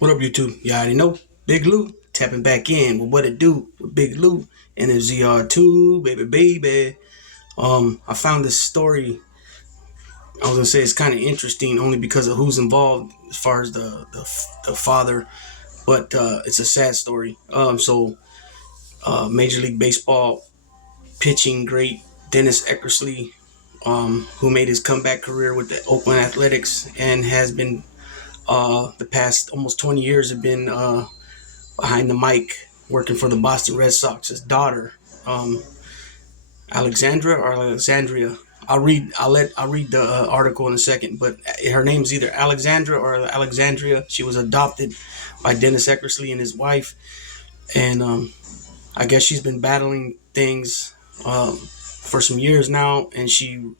What up, YouTube? You already know. Big Lou tapping back in with what it do with Big Lou and the ZR2, baby. I found this story. I was gonna say it's kind of interesting only because of who's involved as far as the father, but it's a sad story. Major League Baseball pitching great Dennis Eckersley, who made his comeback career with the Oakland Athletics and has been the past almost 20 years have been behind the mic working for the Boston Red Sox. His daughter, um, Alexandra or Alexandria. I'll read the article in a second, but her name's either Alexandra or Alexandria. She was adopted by Dennis Eckersley and his wife, and I guess she's been battling things for some years now, and she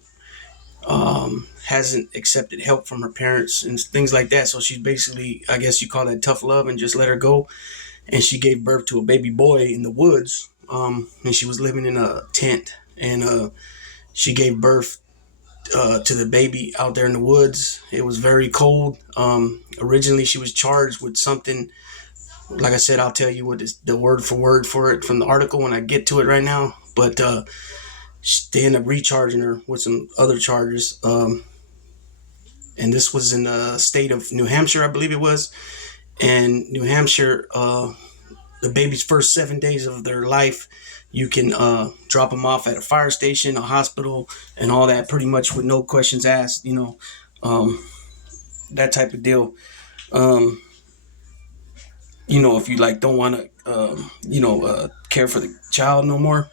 hasn't accepted help from her parents and things like that. So she's basically, I guess you call that tough love, and just let her go. And she gave birth to a baby boy in the woods, and she was living in a tent, and she gave birth to the baby out there in the woods. It was very cold. Originally she was charged with something, like I said, I'll tell you what is the word for word for it from the article when I get to it right now, but they ended up recharging her with some other charges, and this was in the state of New Hampshire, I believe it was. And New Hampshire, the baby's first 7 days of their life, you can drop them off at a fire station, a hospital, and all that, pretty much with no questions asked, that type of deal. If you like don't want to, care for the child no more.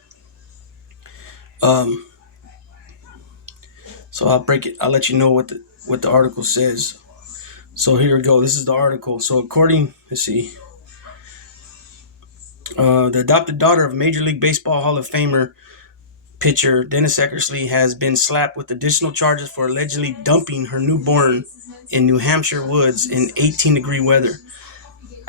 So I'll break it. I'll let you know what the article says. So here we go. This is the article. So let's see. The adopted daughter of Major League Baseball Hall of Famer pitcher Dennis Eckersley has been slapped with additional charges for allegedly dumping her newborn in New Hampshire woods in 18-degree weather.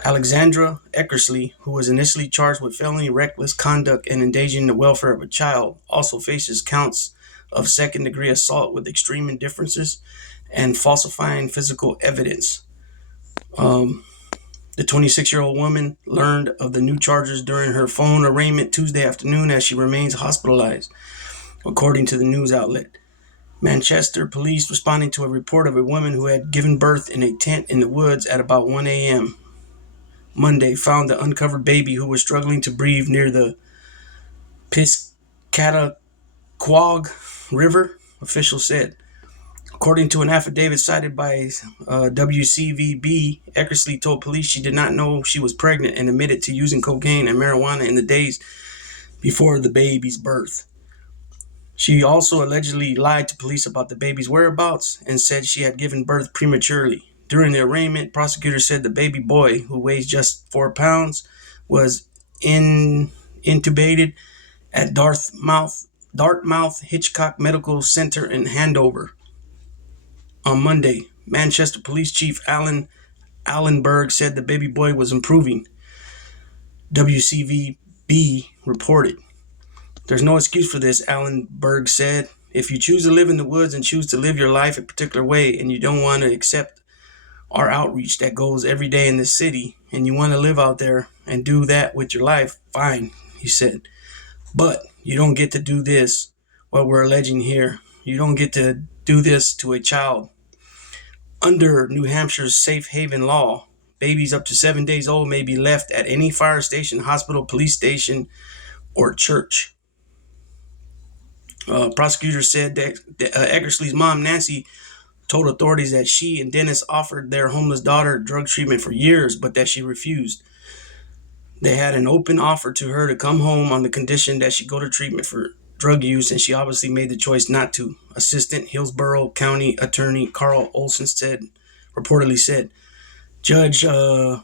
Alexandra Eckersley, who was initially charged with felony reckless conduct and endangering the welfare of a child, also faces counts of second-degree assault with extreme indifferences and falsifying physical evidence. The 26-year-old woman learned of the new charges during her phone arraignment Tuesday afternoon as she remains hospitalized, according to the news outlet. Manchester police, responding to a report of a woman who had given birth in a tent in the woods at about 1 a.m. Monday, found the uncovered baby who was struggling to breathe near the Piscataquag River, officials said. According to an affidavit cited by WCVB, Eckersley told police she did not know she was pregnant and admitted to using cocaine and marijuana in the days before the baby's birth. She also allegedly lied to police about the baby's whereabouts and said she had given birth prematurely. During the arraignment, prosecutors said the baby boy, who weighs just 4 pounds, was intubated at Dartmouth Hitchcock Medical Center in Andover. On Monday, Manchester Police Chief Alan Allenberg said the baby boy was improving. WCVB reported. There's no excuse for this, Allenberg said. If you choose to live in the woods and choose to live your life a particular way and you don't want to accept our outreach that goes every day in this city and you want to live out there and do that with your life, fine, he said. But you don't get to do this, what we're alleging here. You don't get to do this to a child. Under New Hampshire's safe haven law, babies up to 7 days old may be left at any fire station, hospital, police station, or church. Prosecutors said that Eckersley's mom, Nancy, told authorities that she and Dennis offered their homeless daughter drug treatment for years, but that she refused. They had an open offer to her to come home on the condition that she go to treatment for drug use, and she obviously made the choice not to. Assistant Hillsborough County Attorney Carl Olson reportedly said. Judge Diane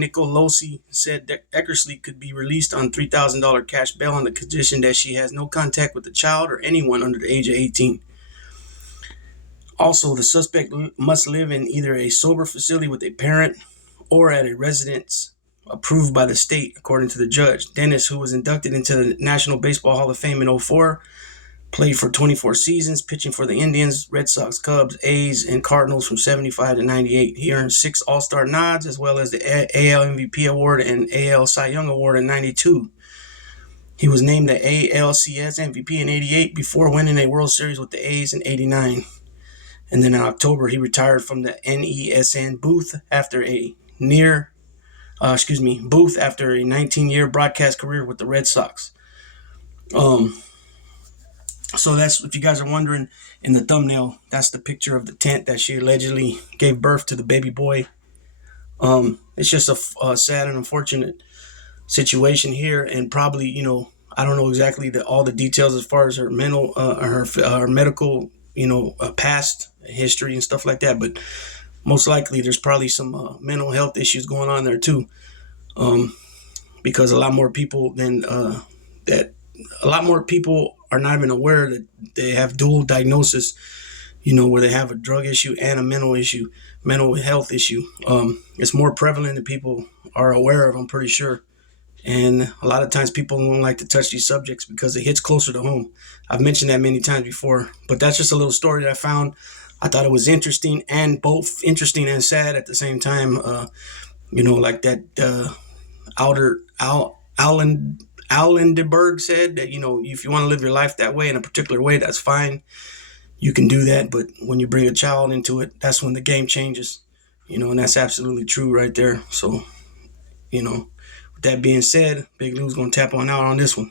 Nicolosi said that Eckersley could be released on $3,000 cash bail on the condition that she has no contact with the child or anyone under the age of 18. Also, the suspect must live in either a sober facility with a parent or at a residence approved by the state, according to the judge. Dennis, who was inducted into the National Baseball Hall of Fame in 2004, Played for 24 seasons, pitching for the Indians, Red Sox, Cubs, A's, and Cardinals from 75 to 98. He earned 6 All-Star nods, as well as the AL MVP award and AL Cy Young award in 92. He was named the ALCS MVP in 88 before winning a World Series with the A's in 89. And then in October, he retired from the NESN booth after a 19-year broadcast career with the Red Sox. So that's, if you guys are wondering, in the thumbnail, that's the picture of the tent that she allegedly gave birth to the baby boy. It's just a sad and unfortunate situation here, and probably, I don't know exactly all the details as far as her mental, her medical, past history and stuff like that, but most likely there's probably some mental health issues going on there too, because a lot more people are not even aware that they have dual diagnosis, where they have a drug issue and a mental health issue. It's more prevalent than people are aware of, I'm pretty sure. And a lot of times people don't like to touch these subjects because it hits closer to home. I've mentioned that many times before, but that's just a little story that I found. I thought it was interesting, and both interesting and sad at the same time. Like that Allendeberg said that, if you want to live your life that way, in a particular way, that's fine. You can do that. But when you bring a child into it, that's when the game changes, and that's absolutely true right there. So, with that being said, Big Lou's going to tap on out on this one.